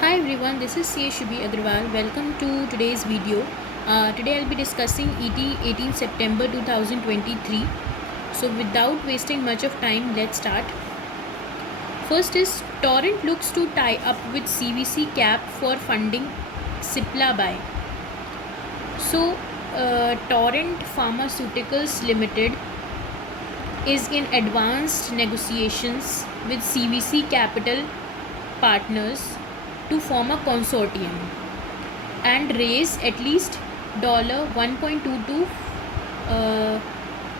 Hi everyone, this is CA Shubhi Agrawal. Welcome to today's video. Today I'll be discussing ET 18 September 2023. So without wasting much of time, let's start. First is Torrent looks to tie up with CVC Cap for funding Cipla buy. So Torrent Pharmaceuticals Limited is in advanced negotiations with CVC Capital Partners to form a consortium and raise at least $1.22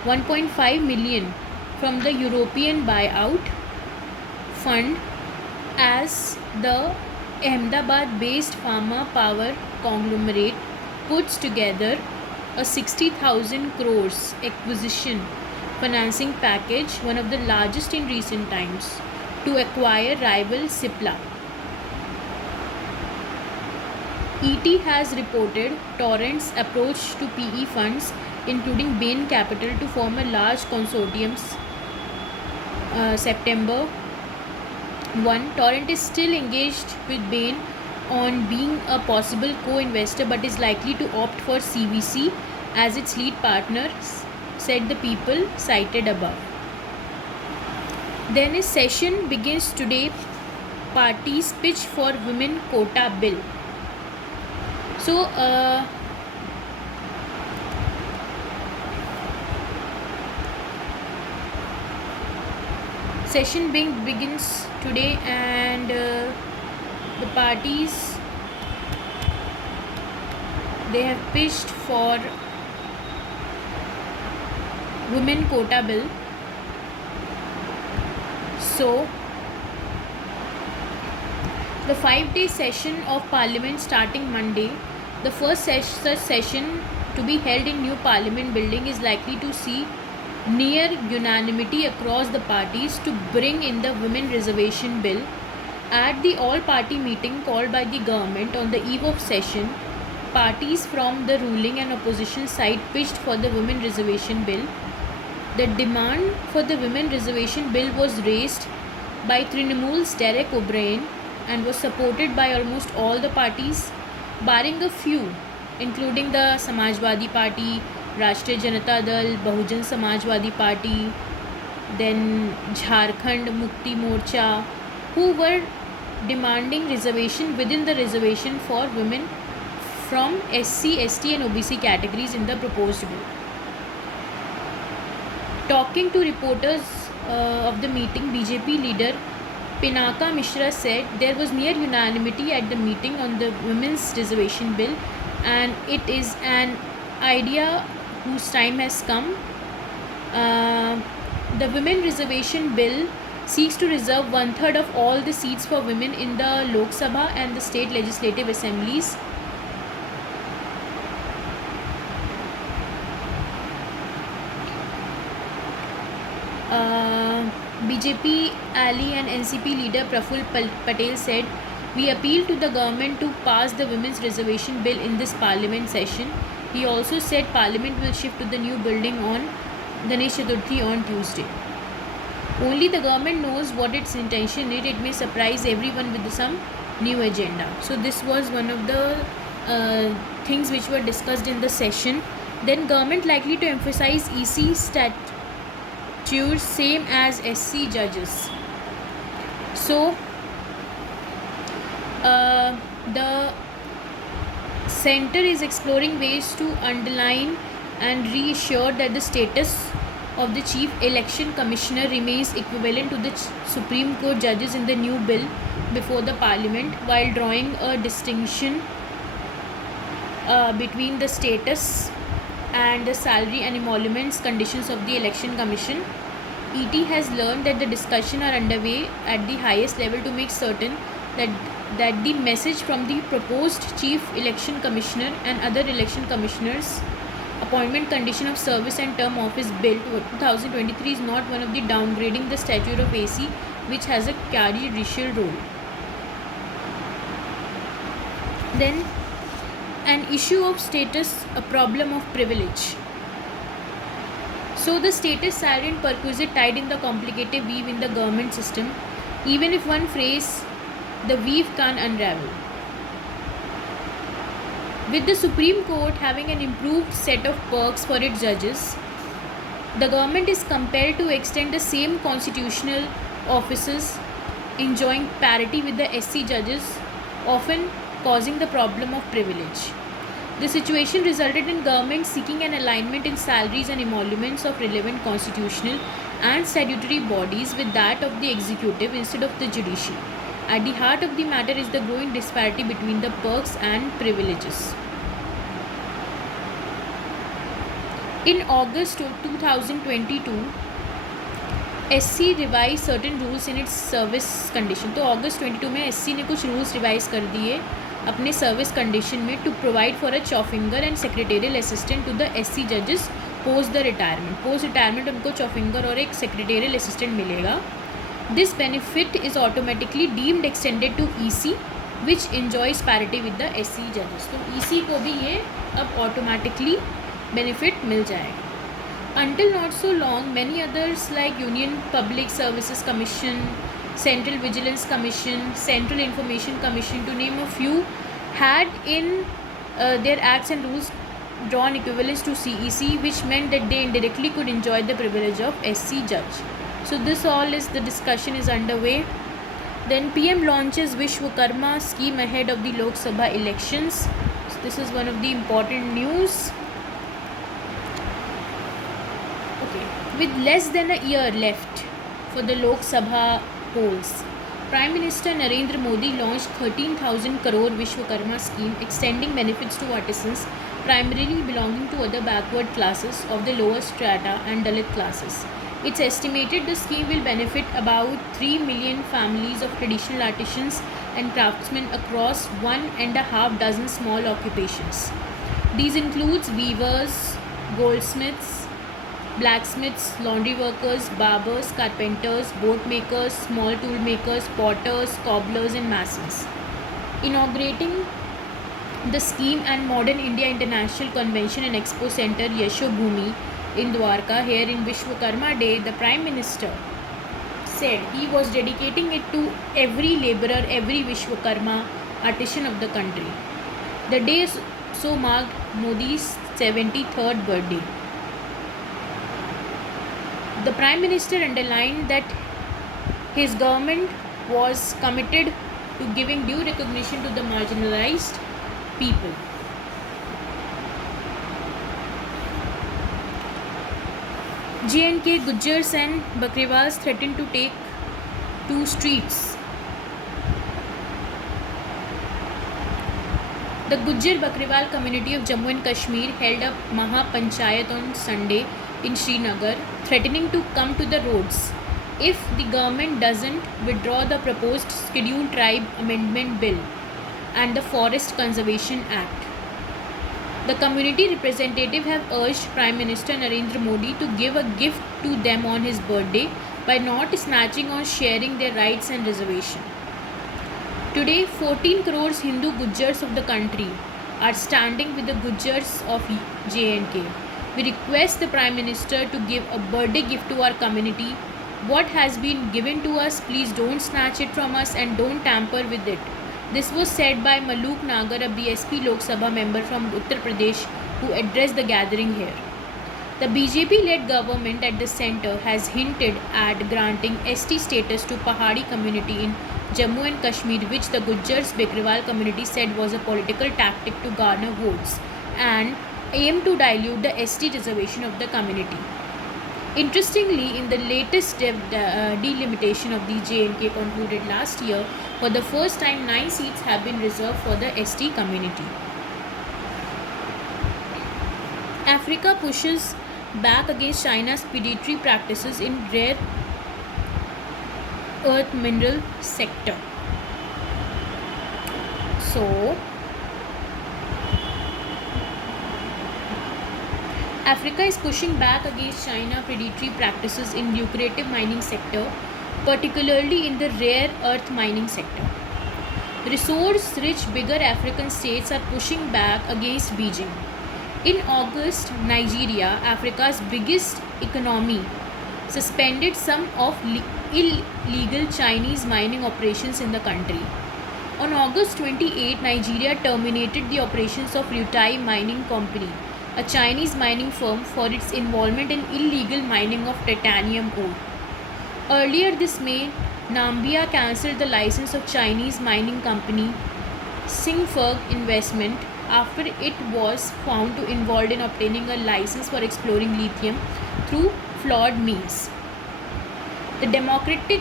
1.5 million from the European buyout fund as the Ahmedabad based pharma power conglomerate puts together a 60,000 crores acquisition financing package, one of the largest in recent times, to acquire rival Cipla. ET has reported Torrent's approach to PE funds, including Bain Capital, to form a large consortium. September 1. Torrent is still engaged with Bain on being a possible co-investor but is likely to opt for CVC as its lead partner, said the people cited above. Then a session begins today. Parties pitch for women quota bill. So, session begins today, and the parties, they have pitched for women quota bill. So, the 5-day session of Parliament starting Monday. The first such session to be held in new Parliament building is likely to see near unanimity across the parties to bring in the Women Reservation Bill. At the all-party meeting called by the government on the eve of session, parties from the ruling and opposition side pitched for the Women Reservation Bill. The demand for the Women Reservation Bill was raised by Trinamool's Derek O'Brien and was supported by almost all the parties, barring a few, including the Samajwadi Party, Rashtriya Janata Dal, Bahujan Samajwadi Party, then Jharkhand Mukti Morcha, who were demanding reservation within the reservation for women from SC, ST and OBC categories in the proposed bill. Talking to reporters of the meeting, BJP leader Pinaka Mishra said there was near unanimity at the meeting on the Women's Reservation Bill, and it is an idea whose time has come. The Women Reservation Bill seeks to reserve 1/3 of all the seats for women in the Lok Sabha and the state legislative assemblies. BJP ally and NCP leader Praful Patel said, "We appeal to the government to pass the Women's Reservation Bill in this Parliament session." He also said Parliament will shift to the new building on Ganesh Chaturthi on Tuesday. Only the government knows what its intention is. It may surprise everyone with some new agenda. So this was one of the things which were discussed in the session. Then government likely to emphasize EC statutes same as SC judges. So the center is exploring ways to underline and reassure that the status of the Chief Election Commissioner remains equivalent to the Supreme Court judges in the new bill before the Parliament, while drawing a distinction between the status and the salary and emoluments conditions of the Election Commission. ET has learned that the discussions are underway at the highest level to make certain that the message from the proposed Chief Election Commissioner and other election commissioners appointment condition of service and term office bill 2023 is not one of the downgrading the statute of AC, which has a carry judicial role. Then an issue of status, a problem of privilege. So the status, salary and perquisite tied in the complicated weave in the government system. Even if one phrase the weave can't unravel. With the Supreme Court having an improved set of perks for its judges, the government is compelled to extend the same constitutional offices enjoying parity with the SC judges, often causing the problem of privilege. The situation resulted in government seeking an alignment in salaries and emoluments of relevant constitutional and statutory bodies with that of the executive instead of the judiciary. At the heart of the matter is the growing disparity between the perks and privileges. In August of 2022, SC revise certain rules in its service condition. तो अगस्त 22 में SC ने कुछ rules revise कर दिए अपने service condition में to provide for a chauffeur and secretarial assistant to the SC जजेस post the retirement. Post retirement उनको चॉफिंगर और एक सेक्रेटेरियल असिस्टेंट मिलेगा. This benefit is automatically deemed extended to EC which enjoys parity with the SC जजेस. तो EC को भी ये अब ऑटोमेटिकली बेनिफिट मिल जाएगा. Until not so long, many others like Union Public Services Commission, Central Vigilance Commission, Central Information Commission, to name a few, had in their acts and rules drawn equivalents to CEC, which meant that they indirectly could enjoy the privilege of SC judge. So this all is, the discussion is underway. Then PM launches Vishwakarma scheme ahead of the Lok Sabha elections. So this is one of the important news. With less than a year left for the Lok Sabha polls, Prime Minister Narendra Modi launched 13,000 crore Vishwakarma scheme extending benefits to artisans primarily belonging to other backward classes of the lower strata and Dalit classes. It's estimated the scheme will benefit about 3 million families of traditional artisans and craftsmen across 1.5 dozen small occupations. These includes weavers, goldsmiths, blacksmiths, laundry workers, barbers, carpenters, boat makers, small tool makers, potters, cobblers and masons. Inaugurating the scheme and Modern India International Convention and Expo Center Yashobhoomi in Dwarka here in Vishwakarma Day, the Prime Minister said he was dedicating it to every labourer, every Vishwakarma artisan of the country. The day so marked Modi's 73rd birthday. The Prime Minister underlined that his government was committed to giving due recognition to the marginalized people. J&K Gujjars and Bakrewals threatened to take to streets. The Gujjar Bakrewal community of Jammu and Kashmir held up Maha Panchayat on Sunday in Srinagar, threatening to come to the roads if the government doesn't withdraw the proposed Scheduled Tribe Amendment Bill and the Forest Conservation Act. The community representative have urged Prime Minister Narendra Modi to give a gift to them on his birthday by not snatching or sharing their rights and reservation. Today, 14 crores Hindu Gujjars of the country are standing with the Gujjars of J&K. We request the Prime Minister to give a birthday gift to our community. What has been given to us, please don't snatch it from us and don't tamper with it. This was said by Maluk Nagar, a BSP Lok Sabha member from Uttar Pradesh, who addressed the gathering here. The BJP-led government at the centre has hinted at granting ST status to Pahadi community in Jammu and Kashmir, which the Gujjars Bakrewal community said was a political tactic to garner votes and aim to dilute the ST reservation of the community. Interestingly, in the latest delimitation of the J&K concluded last year, for the first time 9 seats have been reserved for the ST community. Africa pushes back against China's predatory practices in rare earth mineral sector. So, Africa is pushing back against China predatory practices in lucrative mining sector, particularly in the rare earth mining sector. Resource-rich bigger African states are pushing back against Beijing. In August, Nigeria, Africa's biggest economy, suspended some of illegal Chinese mining operations in the country. On August 28, Nigeria terminated the operations of Rutai Mining Company, a Chinese mining firm, for its involvement in illegal mining of titanium ore. Earlier this May, Nambia cancelled the license of Chinese mining company Sinphuc Investment after it was found to involved in obtaining a license for exploring lithium through flawed means. The Democratic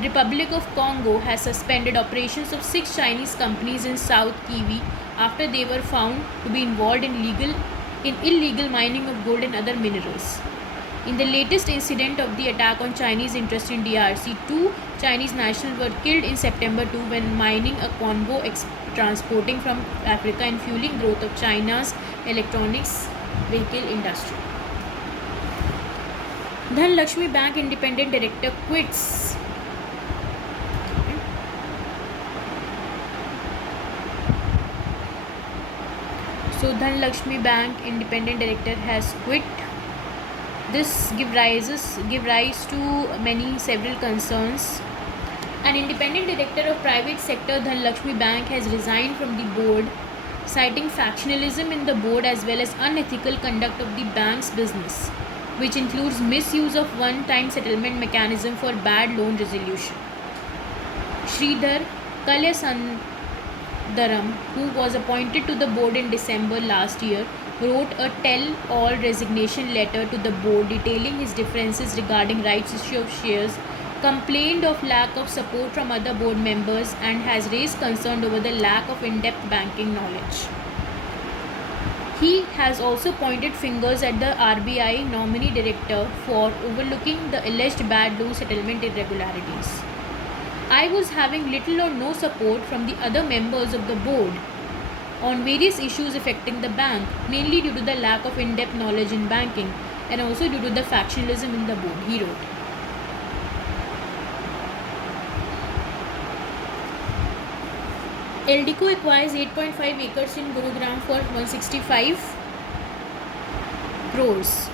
Republic of Congo has suspended operations of 6 Chinese companies in South Kivu after they were found to be involved in illegal mining of gold and other minerals. In the latest incident of the attack on Chinese interests in DRC, 2 Chinese nationals were killed in September 2 when mining a convoy transporting from Africa and fueling growth of China's electronics vehicle industry. Dhanlaxmi Bank independent director quits. So Dhanlaxmi Bank independent director has quit. This give rise to several concerns. An independent director of private sector Dhanlaxmi Bank has resigned from the board, citing factionalism in the board as well as unethical conduct of the bank's business, which includes misuse of one-time settlement mechanism for bad loan resolution. Sridhar Kalyasandaram, who was appointed to the board in December last year, wrote a tell-all resignation letter to the board detailing his differences regarding rights issue of shares, complained of lack of support from other board members, and has raised concern over the lack of in-depth banking knowledge. He has also pointed fingers at the RBI nominee director for overlooking the alleged bad loan settlement irregularities. I was having little or no support from the other members of the board on various issues affecting the bank, mainly due to the lack of in-depth knowledge in banking and also due to the factionalism in the board, he wrote. Eldico acquires 8.5 acres in Gurugram for 165 crores.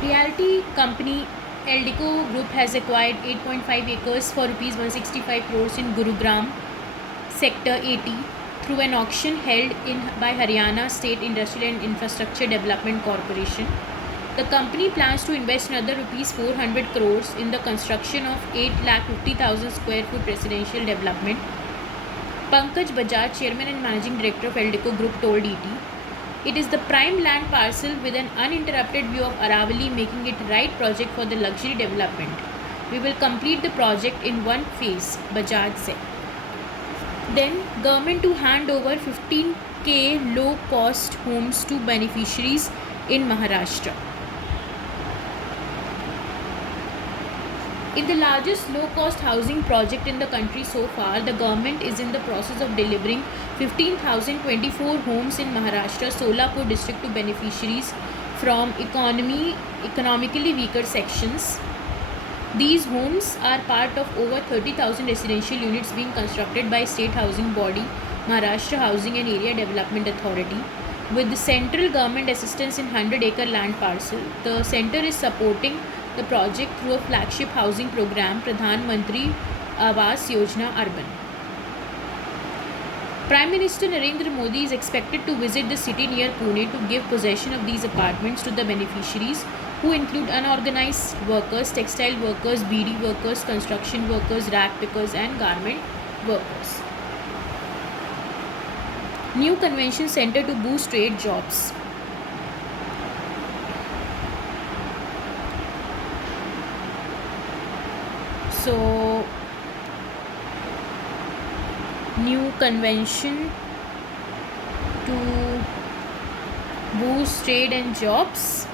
Realty company Eldico Group has acquired 8.5 acres for rupees 165 crores in Gurugram, Sector 80, through an auction held by Haryana State Industrial and Infrastructure Development Corporation. The company plans to invest another rupees 400 crores in the construction of 8,50,000 square foot residential development. Pankaj Bajaj, Chairman and Managing Director of Eldico Group, told ET, "It is the prime land parcel with an uninterrupted view of Aravali, making it right project for the luxury development. We will complete the project in one phase," Bajaj said. Then, government to hand over 15,000 low-cost homes to beneficiaries in Maharashtra. In the largest low-cost housing project in the country so far, the government is in the process of delivering 15,024 homes in Maharashtra Solapur district to beneficiaries from economically weaker sections. These homes are part of over 30,000 residential units being constructed by state housing body Maharashtra Housing and Area Development Authority. With the central government assistance in 100-acre land parcel, the centre is supporting the project through a flagship housing program, Pradhan Mantri Awas Yojana Urban. Prime Minister Narendra Modi is expected to visit the city near Pune to give possession of these apartments to the beneficiaries, who include unorganized workers, textile workers, BD workers, construction workers, rag pickers and garment workers. New convention center to boost trade jobs. So, new convention to boost trade and jobs.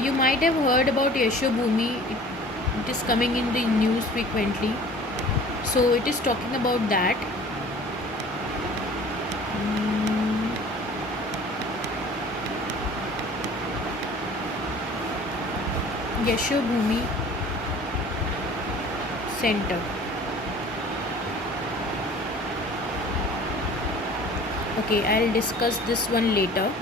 You might have heard about Yashobhoomi. It is coming in the news frequently. So it is talking about that. Yashobhumi Center. Okay, I'll discuss this one later.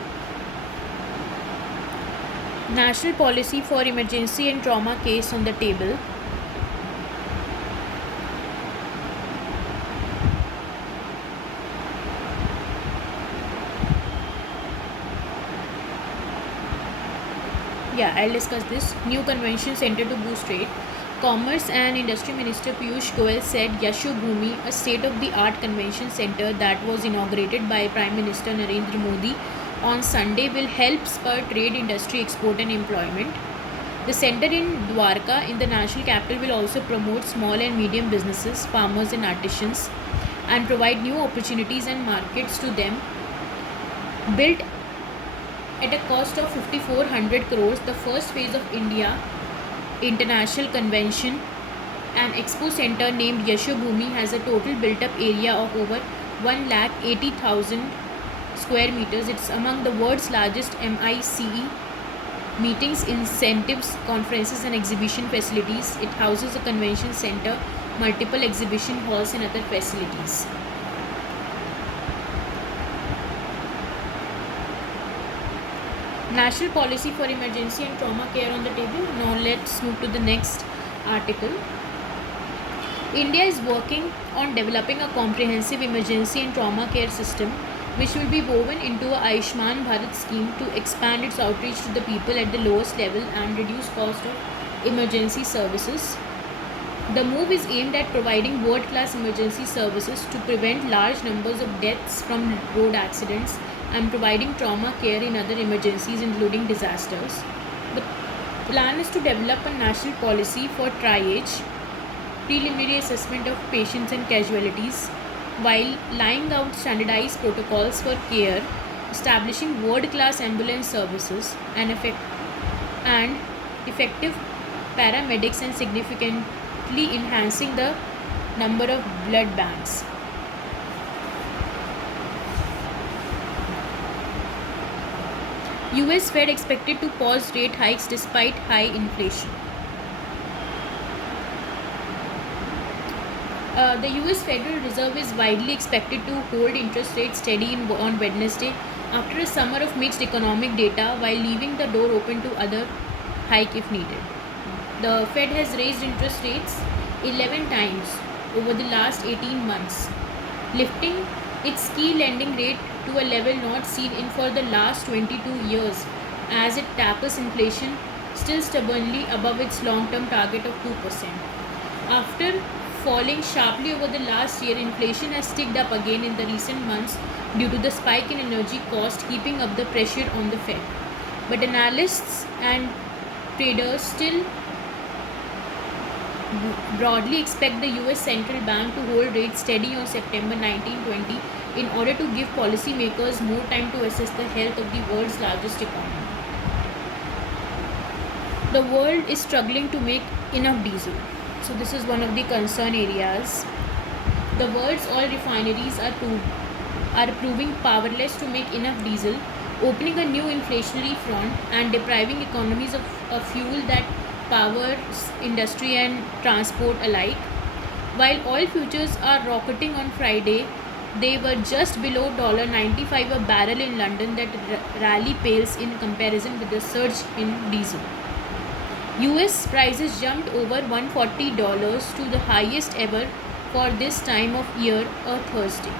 National policy for emergency and trauma case on the table. Yeah, I'll discuss this. New convention center to boost trade. Commerce and Industry Minister Piyush Goyal said Yashobhumi, a state-of-the-art convention center that was inaugurated by Prime Minister Narendra Modi on Sunday, will help spur trade, industry, export and employment. The center in Dwarka in the national capital will also promote small and medium businesses, farmers and artisans, and provide new opportunities and markets to them. Built at a cost of 5,400 crores, the first phase of India International Convention and Expo Center named Yashobhumi has a total built-up area of over 1,80,000 square meters. It's among the world's largest MICE meetings, incentives, conferences and exhibition facilities. It houses a convention center, multiple exhibition halls and other facilities. National policy for emergency and trauma care on the table. Now let's move to the next article. India is working on developing a comprehensive emergency and trauma care system which will be woven into a Ayushman Bharat scheme to expand its outreach to the people at the lowest level and reduce cost of emergency services. The move is aimed at providing world-class emergency services to prevent large numbers of deaths from road accidents and providing trauma care in other emergencies including disasters. The plan is to develop a national policy for triage, preliminary assessment of patients and casualties, while laying out standardized protocols for care, establishing world-class ambulance services and effective paramedics, and significantly enhancing the number of blood banks. US Fed expected to pause rate hikes despite high inflation. The US Federal Reserve is widely expected to hold interest rates steady on Wednesday after a summer of mixed economic data, while leaving the door open to other hike if needed. The Fed has raised interest rates 11 times over the last 18 months, lifting its key lending rate to a level not seen in for the last 22 years as it tackles inflation still stubbornly above its long-term target of 2%. After falling sharply over the last year, inflation has ticked up again in the recent months due to the spike in energy cost, keeping up the pressure on the Fed. But analysts and traders still broadly expect the US Central Bank to hold rates steady on September 1920 in order to give policymakers more time to assess the health of the world's largest economy. The world is struggling to make enough diesel. So this is one of the concern areas. The world's oil refineries are proving powerless to make enough diesel, opening a new inflationary front and depriving economies of a fuel that powers industry and transport alike. While oil futures are rocketing on Friday, they were just below $95 a barrel in London. That rally pales in comparison with the surge in diesel. US prices jumped over $140 to the highest ever for this time of year on Thursday.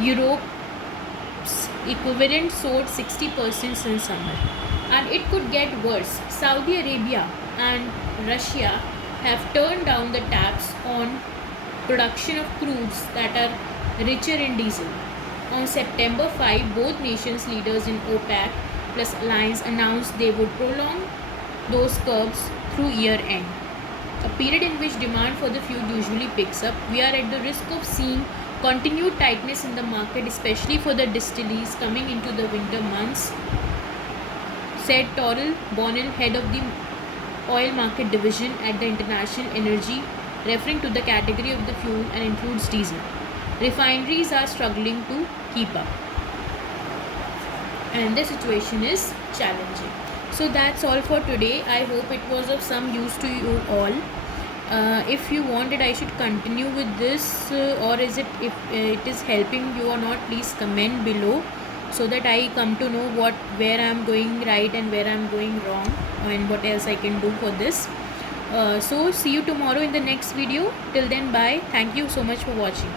Europe's equivalent soared 60% since summer. And it could get worse. Saudi Arabia and Russia have turned down the taps on production of crudes that are richer in diesel. On September 5, both nations' leaders in OPEC plus alliance announced they would prolong those curbs through year end, a period in which demand for the fuel usually picks up. We are at the risk of seeing continued tightness in the market, especially for the distilleries coming into the winter months, said Toril Bonnell, head of the oil market division at the International Energy, referring to the category of the fuel and includes diesel. Refineries are struggling to keep up, and the situation is challenging. So that's all for today. I hope it was of some use to you all. If you wanted I should continue with this, or is it, if it is helping you or not, please comment below, so that I come to know where I am going right and where I am going wrong, and what else I can do for this. So see you tomorrow in the next video. Till then, bye. Thank you so much for watching.